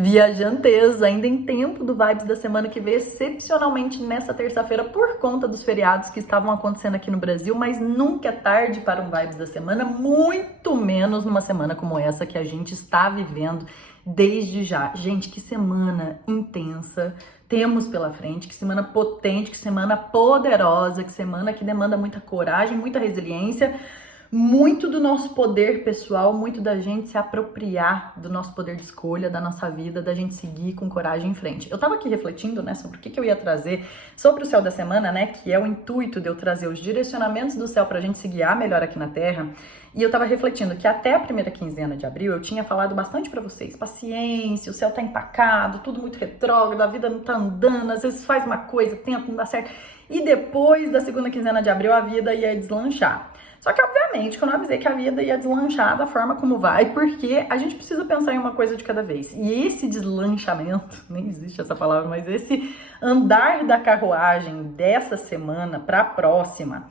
Viajanteza, ainda em tempo do Vibes da semana que veio excepcionalmente nessa terça-feira por conta dos feriados que estavam acontecendo aqui no Brasil, mas nunca é tarde para um Vibes da semana, muito menos numa semana como essa que a gente está vivendo desde já. Gente, que semana intensa temos pela frente, que semana potente, que semana poderosa, que semana que demanda muita coragem, muita resiliência, muito do nosso poder pessoal, muito da gente se apropriar do nosso poder de escolha, da nossa vida, da gente seguir com coragem em frente. Eu tava aqui refletindo, né, sobre o que eu ia trazer sobre o céu da semana, né, que é o intuito de eu trazer os direcionamentos do céu pra gente se guiar melhor aqui na Terra. E eu tava refletindo que até a primeira quinzena de abril eu tinha falado bastante pra vocês, paciência, o céu tá empacado, tudo muito retrógrado, a vida não tá andando, às vezes faz uma coisa, tenta, não dá certo. E depois da segunda quinzena de abril a vida ia deslanchar. Só que, obviamente, que eu não avisei que a vida ia deslanchar da forma como vai, porque a gente precisa pensar em uma coisa de cada vez. E esse deslanchamento, nem existe essa palavra, mas esse andar da carruagem dessa semana para a próxima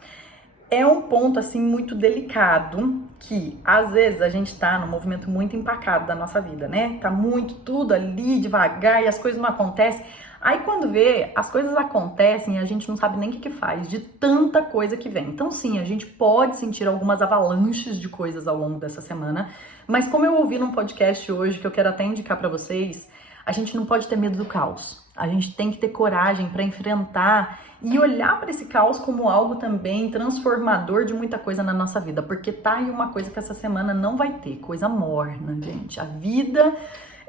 é um ponto, assim, muito delicado, que às vezes a gente tá num movimento muito empacado da nossa vida, né? Tá muito tudo ali devagar e as coisas não acontecem. Aí quando vê, as coisas acontecem e a gente não sabe nem o que faz, de tanta coisa que vem. Então sim, a gente pode sentir algumas avalanches de coisas ao longo dessa semana, mas como eu ouvi num podcast hoje, que eu quero até indicar pra vocês, a gente não pode ter medo do caos. A gente tem que ter coragem pra enfrentar e olhar pra esse caos como algo também transformador de muita coisa na nossa vida, porque tá aí uma coisa que essa semana não vai ter, coisa morna, gente. A vida...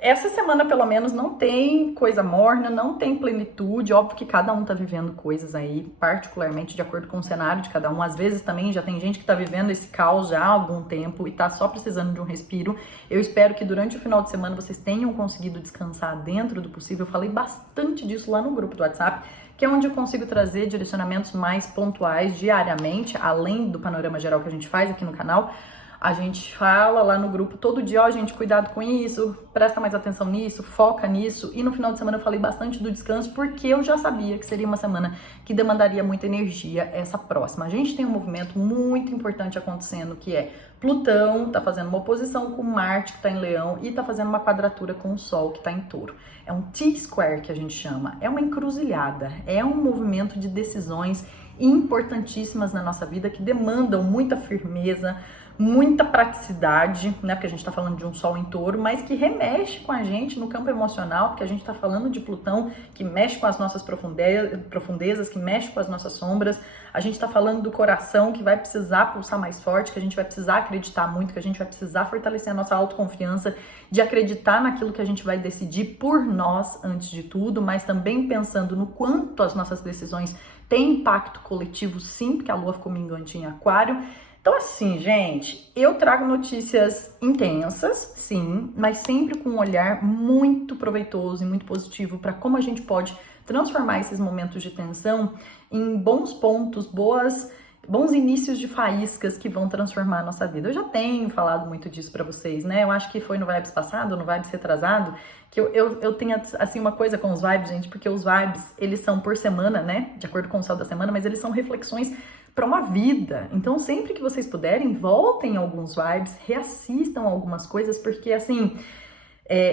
Essa semana, pelo menos, não tem coisa morna, não tem plenitude. Óbvio que cada um tá vivendo coisas aí, particularmente de acordo com o cenário de cada um. Às vezes também já tem gente que tá vivendo esse caos já há algum tempo e tá só precisando de um respiro. Eu espero que durante o final de semana vocês tenham conseguido descansar dentro do possível. Eu falei bastante disso lá no grupo do WhatsApp, que é onde eu consigo trazer direcionamentos mais pontuais diariamente, além do panorama geral que a gente faz aqui no canal. A gente fala lá no grupo todo dia, ó, gente, cuidado com isso, presta mais atenção nisso, foca nisso. E no final de semana eu falei bastante do descanso, porque eu já sabia que seria uma semana que demandaria muita energia essa próxima. A gente tem um movimento muito importante acontecendo, que é Plutão tá fazendo uma oposição com Marte, que tá em Leão, e tá fazendo uma quadratura com o Sol, que tá em Touro. É um T-square que a gente chama, é uma encruzilhada, é um movimento de decisões importantíssimas na nossa vida, que demandam muita firmeza, muita praticidade, né, porque a gente tá falando de um Sol em Touro, mas que remexe com a gente no campo emocional, porque a gente tá falando de Plutão, que mexe com as nossas profundezas, que mexe com as nossas sombras. A gente tá falando do coração, que vai precisar pulsar mais forte, que a gente vai precisar acreditar muito, que a gente vai precisar fortalecer a nossa autoconfiança, de acreditar naquilo que a gente vai decidir por nós, antes de tudo, mas também pensando no quanto as nossas decisões têm impacto coletivo, sim, porque a Lua ficou minguante em Aquário. Então, assim, gente, eu trago notícias intensas, sim, mas sempre com um olhar muito proveitoso e muito positivo para como a gente pode transformar esses momentos de tensão em bons pontos, bons inícios de faíscas que vão transformar a nossa vida. Eu já tenho falado muito disso para vocês, né? Eu acho que foi no Vibes passado, no Vibes retrasado, que eu tenho, assim, uma coisa com os Vibes, gente, porque os Vibes, eles são por semana, né? De acordo com o céu da semana, mas eles são reflexões para uma vida. Então, sempre que vocês puderem, voltem alguns Vibes, reassistam algumas coisas, porque, assim,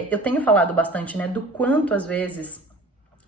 eu tenho falado bastante, né, do quanto, às vezes,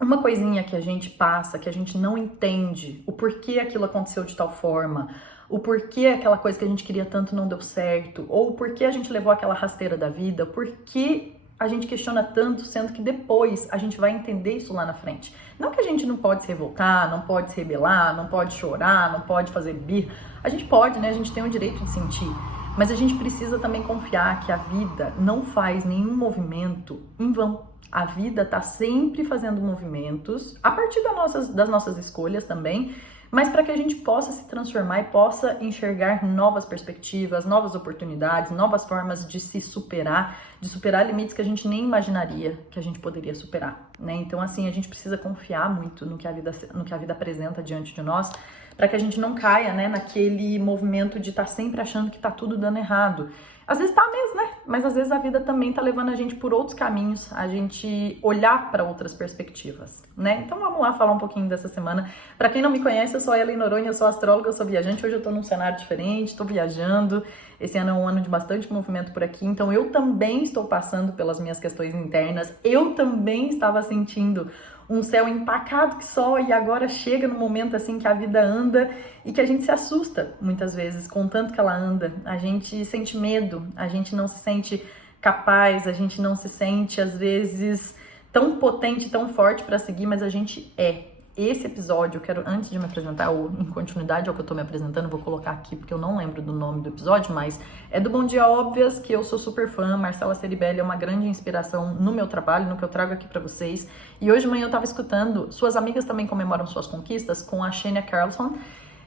uma coisinha que a gente passa, que a gente não entende o porquê aquilo aconteceu de tal forma, o porquê aquela coisa que a gente queria tanto não deu certo, ou o porquê a gente levou aquela rasteira da vida, porquê a gente questiona tanto, sendo que depois a gente vai entender isso lá na frente. Não que a gente não pode se revoltar, não pode se rebelar, não pode chorar, não pode fazer birra. A gente pode, né? A gente tem o direito de sentir. Mas a gente precisa também confiar que a vida não faz nenhum movimento em vão. A vida tá sempre fazendo movimentos, a partir das nossas escolhas também, mas para que a gente possa se transformar e possa enxergar novas perspectivas, novas oportunidades, novas formas de se superar, de superar limites que a gente nem imaginaria que a gente poderia superar, né? Então, assim, a gente precisa confiar muito no que a vida apresenta diante de nós, para que a gente não caia, né, naquele movimento de estar sempre achando que tá tudo dando errado. Às vezes tá mesmo, né? Mas às vezes a vida também tá levando a gente por outros caminhos, a gente olhar para outras perspectivas, né? Então vamos lá falar um pouquinho dessa semana. Para quem não me conhece, eu sou a Ellen Noronha, eu sou astróloga, eu sou viajante. Hoje eu tô num cenário diferente, tô viajando. Esse ano é um ano de bastante movimento por aqui, então eu também estou passando pelas minhas questões internas. Eu também estava sentindo um céu empacado que só, e agora chega no momento assim que a vida anda e que a gente se assusta muitas vezes com o tanto que ela anda. A gente sente medo, a gente não se sente capaz, a gente não se sente às vezes tão potente, tão forte para seguir, mas a gente é. Esse episódio, eu quero, antes de me apresentar, ou em continuidade ao que eu tô me apresentando, vou colocar aqui porque eu não lembro do nome do episódio, mas é do Bom Dia Óbvias, que eu sou super fã. Marcela Ceribelli é uma grande inspiração no meu trabalho, no que eu trago aqui pra vocês. E hoje de manhã eu tava escutando Suas Amigas Também Comemoram Suas Conquistas, com a Xenia Carlson.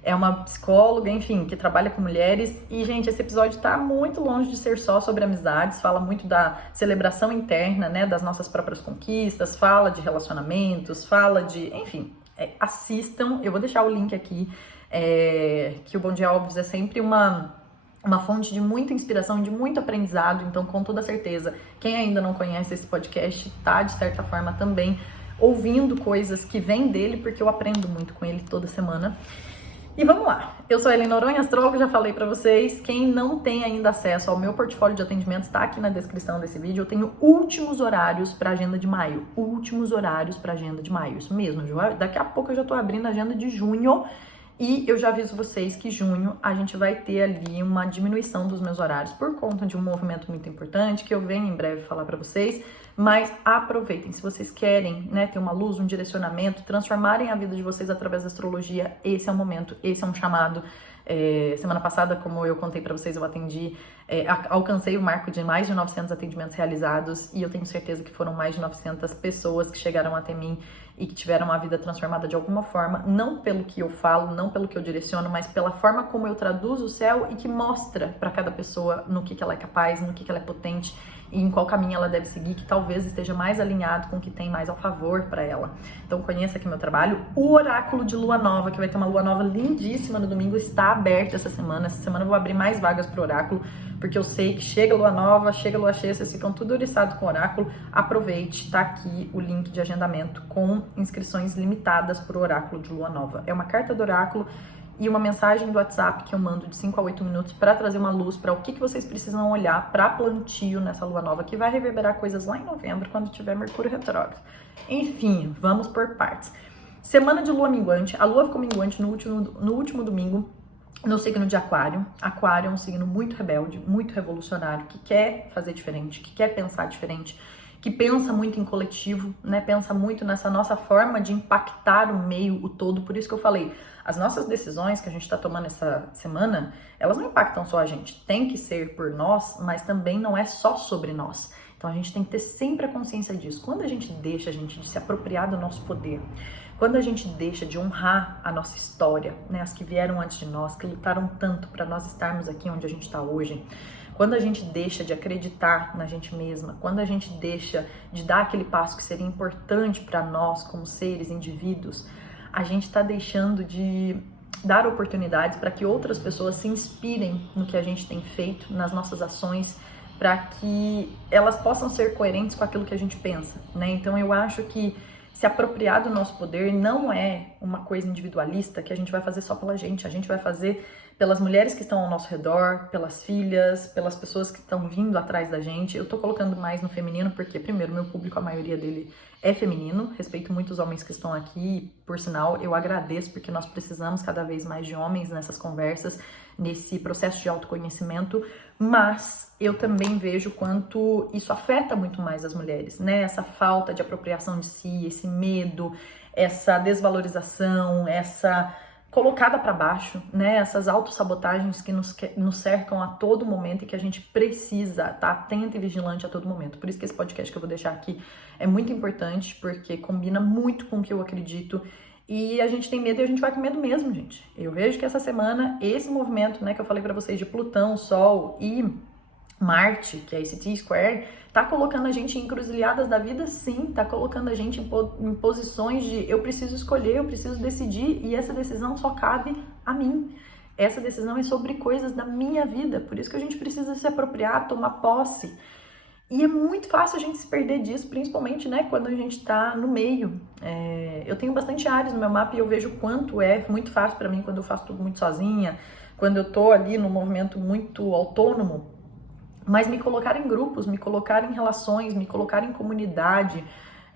É uma psicóloga, enfim, que trabalha com mulheres. E, gente, esse episódio tá muito longe de ser só sobre amizades. Fala muito da celebração interna, né, das nossas próprias conquistas. Fala de relacionamentos, fala de... Enfim, assistam. Eu vou deixar o link aqui, que o Bom Dia Óbvios é sempre uma fonte de muita inspiração e de muito aprendizado. Então, com toda certeza, quem ainda não conhece esse podcast tá, de certa forma, também ouvindo coisas que vêm dele, porque eu aprendo muito com ele toda semana. E vamos lá, eu sou a Ellen Noronha, astróloga, já falei pra vocês. Quem não tem ainda acesso ao meu portfólio de atendimentos tá aqui na descrição desse vídeo. Eu tenho últimos horários pra agenda de maio, isso mesmo. Daqui a pouco eu já tô abrindo a agenda de junho e eu já aviso vocês que junho a gente vai ter ali uma diminuição dos meus horários por conta de um movimento muito importante que eu venho em breve falar pra vocês. Mas aproveitem, se vocês querem, né, ter uma luz, um direcionamento, transformarem a vida de vocês através da astrologia, esse é o momento, esse é um chamado. Semana passada, como eu contei pra vocês, eu atendi, alcancei o marco de mais de 900 atendimentos realizados e eu tenho certeza que foram mais de 900 pessoas que chegaram até mim e que tiveram a vida transformada de alguma forma, não pelo que eu falo, não pelo que eu direciono, mas pela forma como eu traduzo o céu e que mostra pra cada pessoa no que ela é capaz, no que ela é potente e em qual caminho ela deve seguir, que talvez esteja mais alinhado com o que tem mais ao favor para ela. Então conheça aqui meu trabalho. O oráculo de lua nova, que vai ter uma lua nova lindíssima no domingo, está aberto essa semana. Essa semana eu vou abrir mais vagas pro oráculo, porque eu sei que chega lua nova, chega lua cheia, vocês ficam tudo oriçado com o oráculo. Aproveite, tá aqui o link de agendamento com inscrições limitadas pro oráculo de lua nova. É uma carta do oráculo e uma mensagem do WhatsApp que eu mando de 5 a 8 minutos para trazer uma luz para o que vocês precisam olhar para plantio nessa lua nova, que vai reverberar coisas lá em novembro, quando tiver Mercúrio retrógrado. Enfim, vamos por partes. Semana de lua minguante. A lua ficou minguante no último domingo, no signo de Aquário. Aquário é um signo muito rebelde, muito revolucionário, que quer fazer diferente, que quer pensar diferente, que pensa muito em coletivo, né? Pensa muito nessa nossa forma de impactar o meio, o todo. Por isso que eu falei, as nossas decisões que a gente tá tomando essa semana, elas não impactam só a gente. Tem que ser por nós, mas também não é só sobre nós. Então a gente tem que ter sempre a consciência disso. Quando a gente deixa de se apropriar do nosso poder, quando a gente deixa de honrar a nossa história, né? As que vieram antes de nós, que lutaram tanto para nós estarmos aqui onde a gente está hoje, quando a gente deixa de acreditar na gente mesma, quando a gente deixa de dar aquele passo que seria importante para nós como seres, indivíduos, a gente está deixando de dar oportunidades para que outras pessoas se inspirem no que a gente tem feito, nas nossas ações, para que elas possam ser coerentes com aquilo que a gente pensa, né? Então eu acho que se apropriar do nosso poder não é uma coisa individualista que a gente vai fazer só pela gente. A gente vai fazer pelas mulheres que estão ao nosso redor, pelas filhas, pelas pessoas que estão vindo atrás da gente. Eu tô colocando mais no feminino porque, primeiro, meu público, a maioria dele é feminino. Respeito muito os homens que estão aqui. Por sinal, eu agradeço porque nós precisamos cada vez mais de homens nessas conversas, nesse processo de autoconhecimento. Mas eu também vejo quanto isso afeta muito mais as mulheres, né? Essa falta de apropriação de si, esse medo, essa desvalorização, essa colocada para baixo, né? Essas autossabotagens que nos cercam a todo momento e que a gente precisa estar atento e vigilante a todo momento. Por isso que esse podcast que eu vou deixar aqui é muito importante, porque combina muito com o que eu acredito. E a gente tem medo e a gente vai com medo mesmo, gente. Eu vejo que essa semana, esse movimento, né, que eu falei pra vocês de Plutão, Sol e Marte, que é esse T-Square, tá colocando a gente em encruzilhadas da vida, sim. Tá colocando a gente em posições de eu preciso escolher, eu preciso decidir e essa decisão só cabe a mim. Essa decisão é sobre coisas da minha vida, por isso que a gente precisa se apropriar, tomar posse. E é muito fácil a gente se perder disso, principalmente, né, quando a gente tá no meio. Eu tenho bastante áreas no meu mapa e eu vejo o quanto é muito fácil para mim quando eu faço tudo muito sozinha, quando eu tô ali num movimento muito autônomo. Mas me colocar em grupos, me colocar em relações, me colocar em comunidade,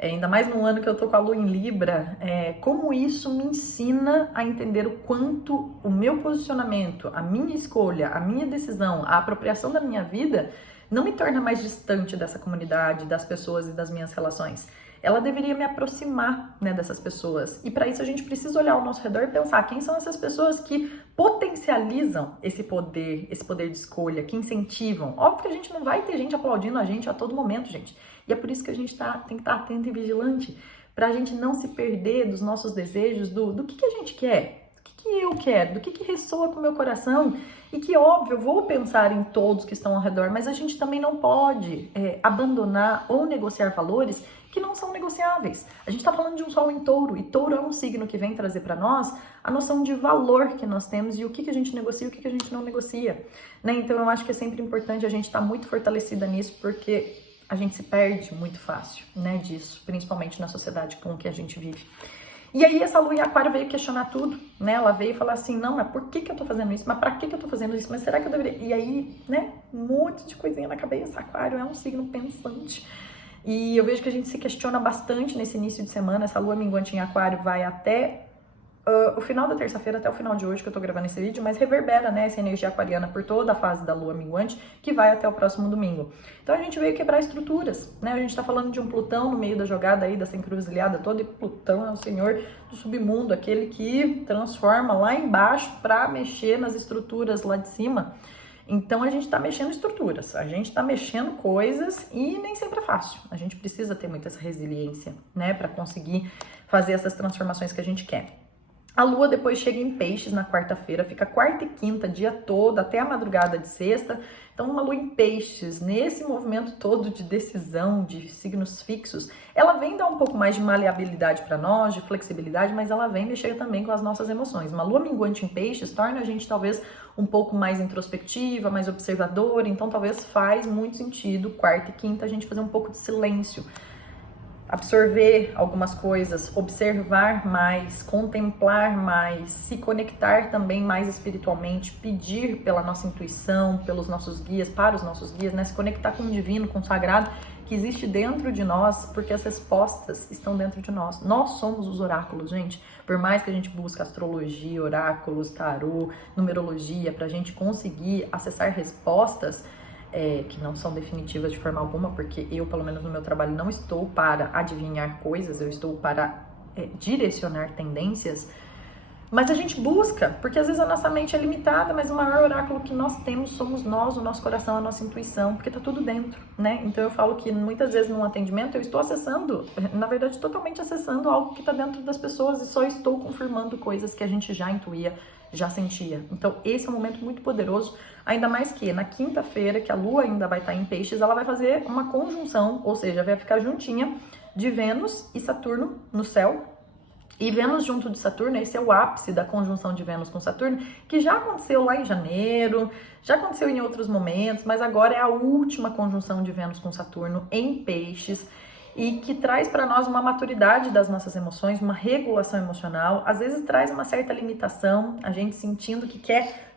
ainda mais no ano que eu tô com a Lua em Libra, como isso me ensina a entender o quanto o meu posicionamento, a minha escolha, a minha decisão, a apropriação da minha vida não me torna mais distante dessa comunidade, das pessoas e das minhas relações. Ela deveria me aproximar, né, dessas pessoas. E para isso a gente precisa olhar ao nosso redor e pensar quem são essas pessoas que potencializam esse poder de escolha, que incentivam. Óbvio que a gente não vai ter gente aplaudindo a gente a todo momento, gente. E é por isso que a gente tem que estar atento e vigilante, para a gente não se perder dos nossos desejos, do que a gente quer, do que eu quero, do que ressoa com o meu coração. E que, óbvio, eu vou pensar em todos que estão ao redor, mas a gente também não pode abandonar ou negociar valores que não são negociáveis. A gente está falando de um sol em touro, e touro é um signo que vem trazer para nós a noção de valor que nós temos e o que a gente negocia e o que a gente não negocia. Né? Então eu acho que é sempre importante a gente estar muito fortalecida nisso, porque a gente se perde muito fácil, né, disso, principalmente na sociedade com que a gente vive. E aí essa Lua em Aquário veio questionar tudo, né? Ela veio falar assim, não, mas por que eu tô fazendo isso? Mas pra que eu tô fazendo isso? Mas será que eu deveria? E aí, né, um monte de coisinha na cabeça. Aquário é um signo pensante. E eu vejo que a gente se questiona bastante nesse início de semana. Essa Lua minguante em Aquário vai até o final da terça-feira, até o final de hoje que eu tô gravando esse vídeo, mas reverbera, né, essa energia aquariana por toda a fase da Lua minguante, que vai até o próximo domingo. Então a gente veio quebrar estruturas, né, a gente tá falando de um Plutão no meio da jogada aí, dessa encruzilhada toda, e Plutão é o senhor do submundo, aquele que transforma lá embaixo pra mexer nas estruturas lá de cima. Então a gente tá mexendo estruturas, a gente tá mexendo coisas e nem sempre é fácil. A gente precisa ter muita essa resiliência, né, pra conseguir fazer essas transformações que a gente quer. A Lua depois chega em Peixes na quarta-feira, fica quarta e quinta, dia todo, até a madrugada de sexta. Então, uma Lua em Peixes, nesse movimento todo de decisão, de signos fixos, ela vem dar um pouco mais de maleabilidade para nós, de flexibilidade, mas ela vem mexer também com as nossas emoções. Uma Lua minguante em Peixes torna a gente talvez um pouco mais introspectiva, mais observadora, então talvez faz muito sentido, quarta e quinta, a gente fazer um pouco de silêncio. Absorver algumas coisas, observar mais, contemplar mais, se conectar também mais espiritualmente, pedir pela nossa intuição, pelos nossos guias, para os nossos guias, né? Se conectar com o divino, com o sagrado que existe dentro de nós, porque as respostas estão dentro de nós. Nós somos os oráculos, gente. Por mais que a gente busque astrologia, oráculos, tarô, numerologia, para a gente conseguir acessar respostas, que não são definitivas de forma alguma, porque eu, pelo menos no meu trabalho, não estou para adivinhar coisas, eu estou para direcionar tendências, mas a gente busca, porque às vezes a nossa mente é limitada, mas o maior oráculo que nós temos somos nós, o nosso coração, a nossa intuição, porque tá tudo dentro, né? Então eu falo que muitas vezes num atendimento eu estou acessando, na verdade totalmente acessando algo que tá dentro das pessoas e só estou confirmando coisas que a gente já intuía, já sentia. Então esse é um momento muito poderoso, ainda mais que na quinta-feira, que a Lua ainda vai estar em Peixes, ela vai fazer uma conjunção, ou seja, vai ficar juntinha de Vênus e Saturno no céu. E Vênus junto de Saturno, esse é o ápice da conjunção de Vênus com Saturno, que já aconteceu lá em janeiro, já aconteceu em outros momentos, mas agora é a última conjunção de Vênus com Saturno em Peixes, e que traz para nós uma maturidade das nossas emoções, uma regulação emocional, às vezes traz uma certa limitação, a gente sentindo que quer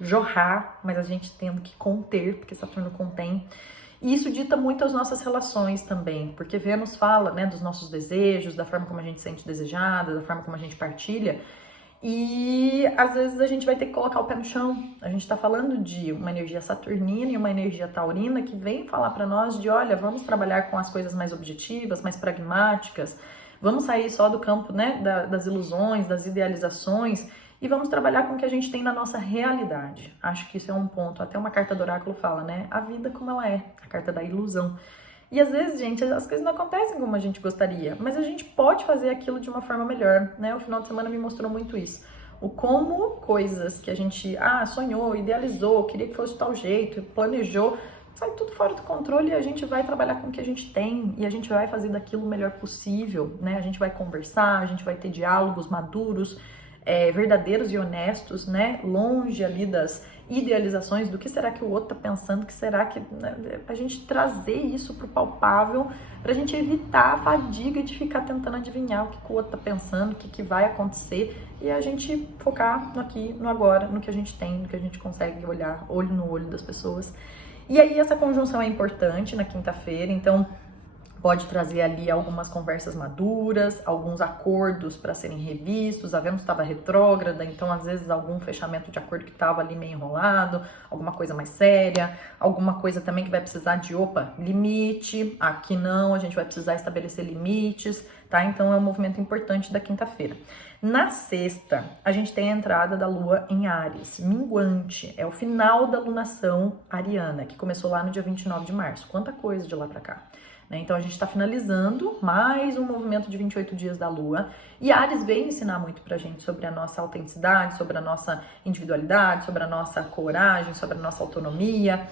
jorrar, mas a gente tendo que conter, porque Saturno contém. E isso dita muito as nossas relações também, porque Vênus fala, né, dos nossos desejos, da forma como a gente se sente desejada, da forma como a gente partilha, e às vezes a gente vai ter que colocar o pé no chão. A gente tá falando de uma energia saturnina e uma energia taurina que vem falar para nós de, olha, vamos trabalhar com as coisas mais objetivas, mais pragmáticas, vamos sair só do campo, né, das ilusões, das idealizações, e vamos trabalhar com o que a gente tem na nossa realidade. Acho que isso é um ponto. Até uma carta do oráculo fala, né? A vida como ela é, a carta da ilusão. E às vezes, gente, as coisas não acontecem como a gente gostaria, mas a gente pode fazer aquilo de uma forma melhor, né? O final de semana me mostrou muito isso. O como coisas que a gente sonhou, idealizou, queria que fosse de tal jeito, planejou, sai tudo fora do controle e a gente vai trabalhar com o que a gente tem e a gente vai fazer daquilo o melhor possível, né? A gente vai conversar, a gente vai ter diálogos maduros, verdadeiros e honestos, né? Longe ali das idealizações do que será que o outro tá pensando, que será que, né? A gente trazer isso pro palpável, pra gente evitar a fadiga de ficar tentando adivinhar o que o outro tá pensando, o que vai acontecer, e a gente focar no aqui, no agora, no que a gente tem, no que a gente consegue olhar olho no olho das pessoas. E aí essa conjunção é importante na quinta-feira, então pode trazer ali algumas conversas maduras, alguns acordos para serem revistos. A Vênus estava retrógrada, então às vezes algum fechamento de acordo que estava ali meio enrolado, alguma coisa mais séria, alguma coisa também que vai precisar de, limite, aqui não, a gente vai precisar estabelecer limites, tá? Então é um movimento importante da quinta-feira. Na sexta, a gente tem a entrada da Lua em Áries, minguante, é o final da lunação ariana, que começou lá no dia 29 de março. Quanta coisa de lá para cá. Então a gente está finalizando mais um movimento de 28 dias da Lua, e Áries vem ensinar muito pra gente sobre a nossa autenticidade, sobre a nossa individualidade, sobre a nossa coragem, sobre a nossa autonomia.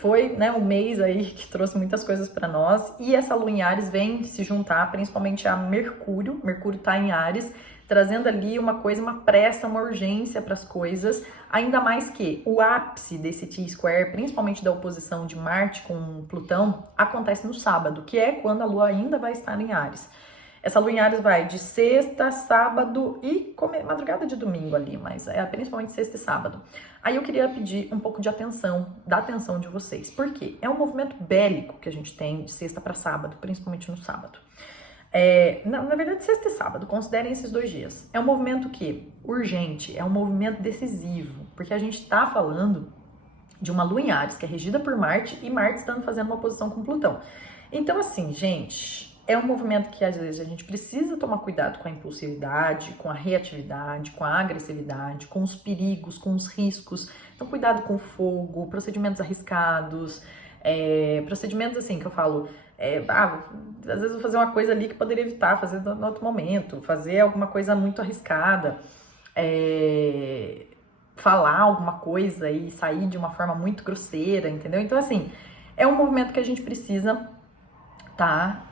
Foi, né, um mês aí que trouxe muitas coisas para nós, e essa Lua em Áries vem se juntar principalmente a Mercúrio tá em Áries, trazendo ali uma coisa, uma pressa, uma urgência para as coisas, ainda mais que o ápice desse T-square, principalmente da oposição de Marte com Plutão, acontece no sábado, que é quando a Lua ainda vai estar em Áries. Essa Lua em Áries vai de sexta, sábado e madrugada de domingo ali, mas é principalmente sexta e sábado. Aí eu queria pedir um pouco de atenção, da atenção de vocês, porque é um movimento bélico que a gente tem de sexta para sábado, principalmente no sábado. Na verdade, sexta e sábado, considerem esses 2 dias. É um movimento que urgente, é um movimento decisivo, porque a gente está falando de uma Lua em Áries, que é regida por Marte, e Marte estando fazendo uma oposição com Plutão. Então, assim, gente, é um movimento que às vezes a gente precisa tomar cuidado com a impulsividade, com a reatividade, com a agressividade, com os perigos, com os riscos. Então, cuidado com o fogo, procedimentos arriscados, procedimentos assim que eu falo, às vezes vou fazer uma coisa ali que poderia evitar, fazer no outro momento, fazer alguma coisa muito arriscada, falar alguma coisa e sair de uma forma muito grosseira, entendeu? Então, assim, é um movimento que a gente precisa estar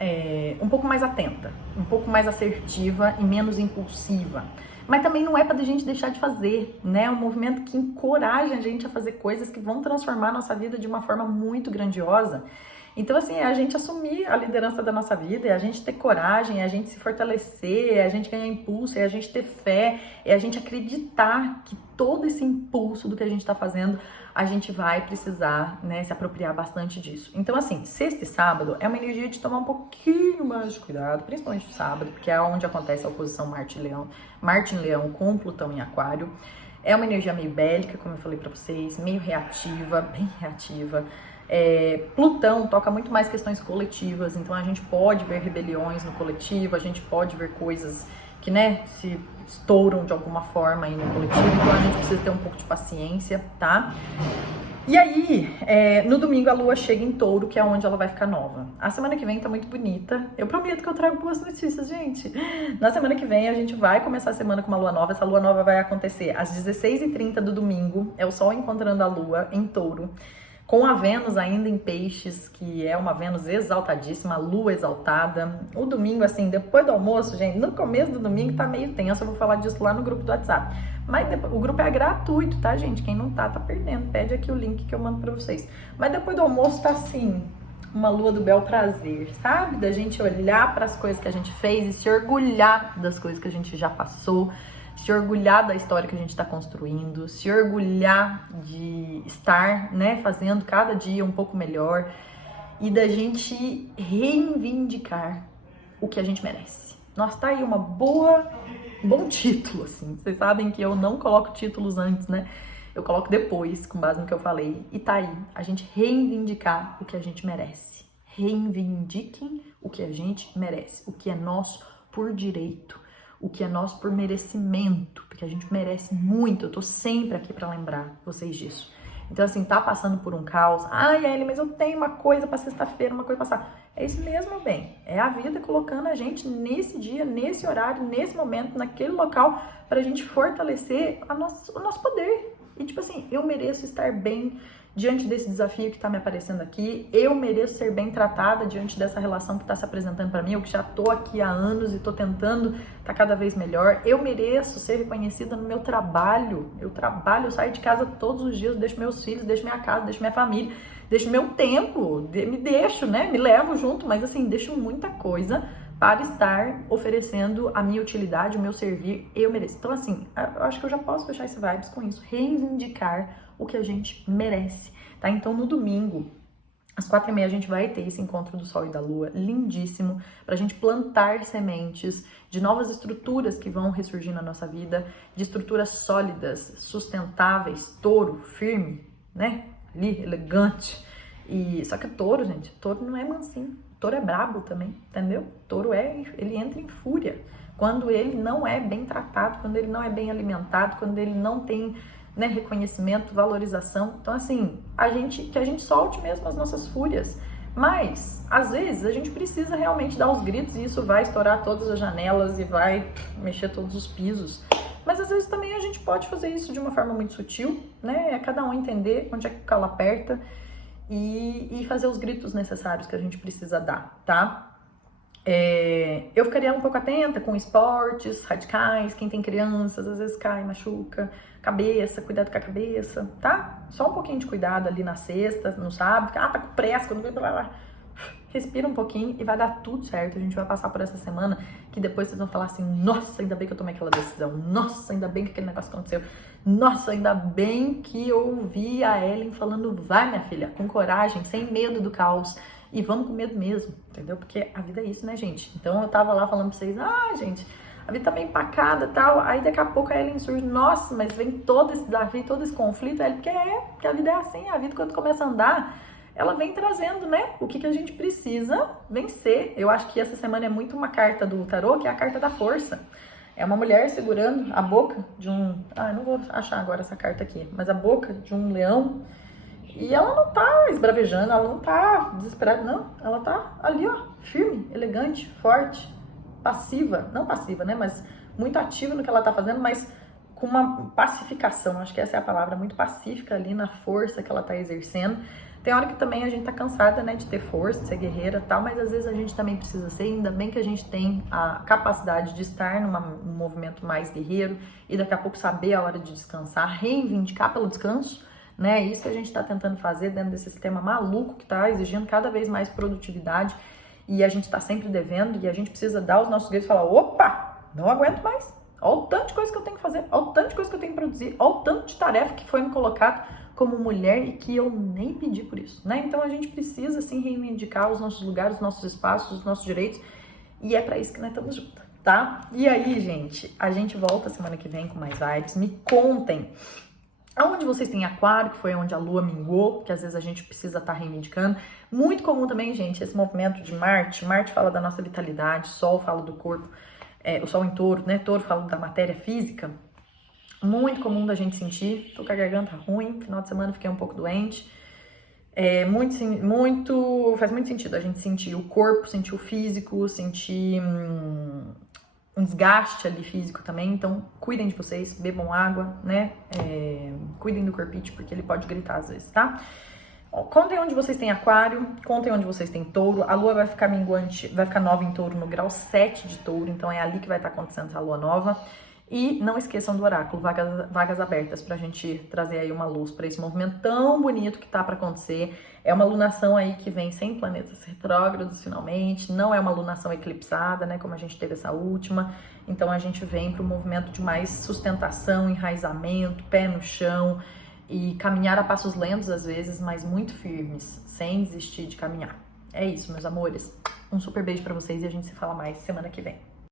um pouco mais atenta, um pouco mais assertiva e menos impulsiva. Mas também não é pra gente deixar de fazer, né? É um movimento que encoraja a gente a fazer coisas que vão transformar a nossa vida de uma forma muito grandiosa. Então, assim, é a gente assumir a liderança da nossa vida, é a gente ter coragem, é a gente se fortalecer, é a gente ganhar impulso, é a gente ter fé, é a gente acreditar que todo esse impulso do que a gente tá fazendo, a gente vai precisar, né, se apropriar bastante disso. Então, assim, sexta e sábado é uma energia de tomar um pouquinho mais de cuidado, principalmente no sábado, porque é onde acontece a oposição Marte em Leão com Plutão em Aquário. É uma energia meio bélica, como eu falei pra vocês, meio reativa, bem reativa. Plutão toca muito mais questões coletivas, então a gente pode ver rebeliões no coletivo, a gente pode ver coisas que, né, se estouram de alguma forma aí no coletivo, então a gente precisa ter um pouco de paciência, tá? E aí, no domingo a Lua chega em Touro, que é onde ela vai ficar nova. A semana que vem tá muito bonita, eu prometo que eu trago boas notícias, gente. Na semana que vem a gente vai começar a semana com uma Lua nova, essa Lua nova vai acontecer às 16h30 do domingo, é o Sol encontrando a Lua em Touro, com a Vênus ainda em Peixes, que é uma Vênus exaltadíssima, a Lua exaltada. O domingo, assim, depois do almoço, gente, no começo do domingo tá meio tenso, eu vou falar disso lá no grupo do WhatsApp. Mas o grupo é gratuito, tá, gente? Quem não tá perdendo. Pede aqui o link que eu mando pra vocês. Mas depois do almoço tá, assim, uma lua do bel prazer, sabe? Da gente olhar para as coisas que a gente fez e se orgulhar das coisas que a gente já passou, se orgulhar da história que a gente está construindo, se orgulhar de estar, né, fazendo cada dia um pouco melhor e da gente reivindicar o que a gente merece. Nossa, tá aí bom título, assim. Vocês sabem que eu não coloco títulos antes, né? Eu coloco depois, com base no que eu falei. E tá aí, a gente reivindicar o que a gente merece. Reivindiquem o que a gente merece, o que é nosso por direito, o que é nosso por merecimento, porque a gente merece muito. Eu tô sempre aqui pra lembrar vocês disso. Então, assim, tá passando por um caos. Ai, Eli, mas eu tenho uma coisa pra sexta-feira, uma coisa pra passar. É isso mesmo, meu bem. É a vida colocando a gente nesse dia, nesse horário, nesse momento, naquele local, pra gente fortalecer o nosso poder. E, tipo assim, eu mereço estar bem, diante desse desafio que está me aparecendo aqui. Eu mereço ser bem tratada diante dessa relação que está se apresentando para mim. Eu que já estou aqui há anos e estou tentando estar cada vez melhor. Eu mereço ser reconhecida no meu trabalho. Eu trabalho, eu saio de casa todos os dias, deixo meus filhos, deixo minha casa, deixo minha família, deixo meu tempo, me deixo, né? Me levo junto, mas assim, deixo muita coisa para estar oferecendo a minha utilidade, o meu servir, eu mereço. Então assim, eu acho que eu já posso fechar esse vibes com isso, reivindicar o que a gente merece, tá? Então no domingo, às 4h30, a gente vai ter esse encontro do Sol e da Lua, lindíssimo, pra gente plantar sementes de novas estruturas que vão ressurgir na nossa vida, de estruturas sólidas, sustentáveis, touro, firme, né? Ali, elegante. E só que o touro, gente, touro não é mansinho. Touro é brabo também, entendeu? Touro ele entra em fúria quando ele não é bem tratado, quando ele não é bem alimentado, quando ele não tem, né, reconhecimento, valorização. Então assim, que a gente solte mesmo as nossas fúrias. Mas às vezes a gente precisa realmente dar os gritos e isso vai estourar todas as janelas e vai mexer todos os pisos. Mas às vezes também a gente pode fazer isso de uma forma muito sutil, né? É cada um entender onde é que o calo aperta e fazer os gritos necessários que a gente precisa dar, tá? Eu ficaria um pouco atenta com esportes radicais, quem tem crianças, às vezes cai, machuca, cabeça, cuidado com a cabeça, tá? Só um pouquinho de cuidado ali na sexta, no sábado, tá com pressa, quando vem pra lá. Respira um pouquinho e vai dar tudo certo. A gente vai passar por essa semana que depois vocês vão falar assim, nossa, ainda bem que eu tomei aquela decisão, nossa, ainda bem que aquele negócio aconteceu, nossa, ainda bem que eu ouvi a Ellen falando, vai minha filha, com coragem, sem medo do caos, e vamos com medo mesmo, entendeu? Porque a vida é isso, né, gente? Então eu tava lá falando pra vocês, gente, a vida tá meio empacada e tal, aí daqui a pouco a Ellen surge, nossa, mas vem todo esse desafio, todo esse conflito, aí porque a vida é assim, a vida quando começa a andar, ela vem trazendo, né, o que a gente precisa vencer. Eu acho que essa semana é muito uma carta do tarô, que é a carta da força. É uma mulher segurando a boca de um... eu não vou achar agora essa carta aqui, mas a boca de um leão. E ela não tá esbravejando, ela não tá desesperada, não. Ela tá ali, ó, firme, elegante, forte, passiva. Não passiva, né, mas muito ativa no que ela tá fazendo, mas com uma pacificação. Acho que essa é a palavra, muito pacífica ali na força que ela tá exercendo. Tem hora que também a gente tá cansada, né, de ter força, de ser guerreira e tal, mas às vezes a gente também precisa ser, ainda bem que a gente tem a capacidade de estar num movimento mais guerreiro e daqui a pouco saber a hora de descansar, reivindicar pelo descanso, né, isso que a gente tá tentando fazer dentro desse sistema maluco que tá exigindo cada vez mais produtividade e a gente tá sempre devendo e a gente precisa dar os nossos gritos e falar, opa, não aguento mais, olha o tanto de coisa que eu tenho que fazer, olha o tanto de coisa que eu tenho que produzir, olha o tanto de tarefa que foi me colocado como mulher e que eu nem pedi por isso, né? Então a gente precisa, sim, reivindicar os nossos lugares, os nossos espaços, os nossos direitos e é pra isso que nós estamos juntas, tá? E aí, gente, a gente volta semana que vem com mais vibes. Me contem aonde vocês têm aquário, que foi onde a lua minguou, que às vezes a gente precisa estar reivindicando. Muito comum também, gente, esse movimento de Marte. Marte fala da nossa vitalidade, Sol fala do corpo, o Sol em Touro, né? Touro fala da matéria física. Muito comum da gente sentir, tô com a garganta ruim, final de semana fiquei um pouco doente. Faz muito sentido a gente sentir o corpo, sentir o físico, sentir um desgaste ali físico também. Então, cuidem de vocês, bebam água, né? Cuidem do corpite, porque ele pode gritar às vezes, tá? Contem onde vocês têm aquário, contem onde vocês têm touro. A lua vai ficar minguante, vai ficar nova em touro no grau 7 de touro, então é ali que vai estar acontecendo essa lua nova. E não esqueçam do oráculo, vagas abertas, pra gente trazer aí uma luz para esse movimento tão bonito que tá para acontecer. É uma lunação aí que vem sem planetas retrógrados finalmente, não é uma lunação eclipsada, né, como a gente teve essa última. Então a gente vem para um movimento de mais sustentação, enraizamento, pé no chão e caminhar a passos lentos às vezes, mas muito firmes, sem desistir de caminhar. É isso, meus amores. Um super beijo para vocês e a gente se fala mais semana que vem.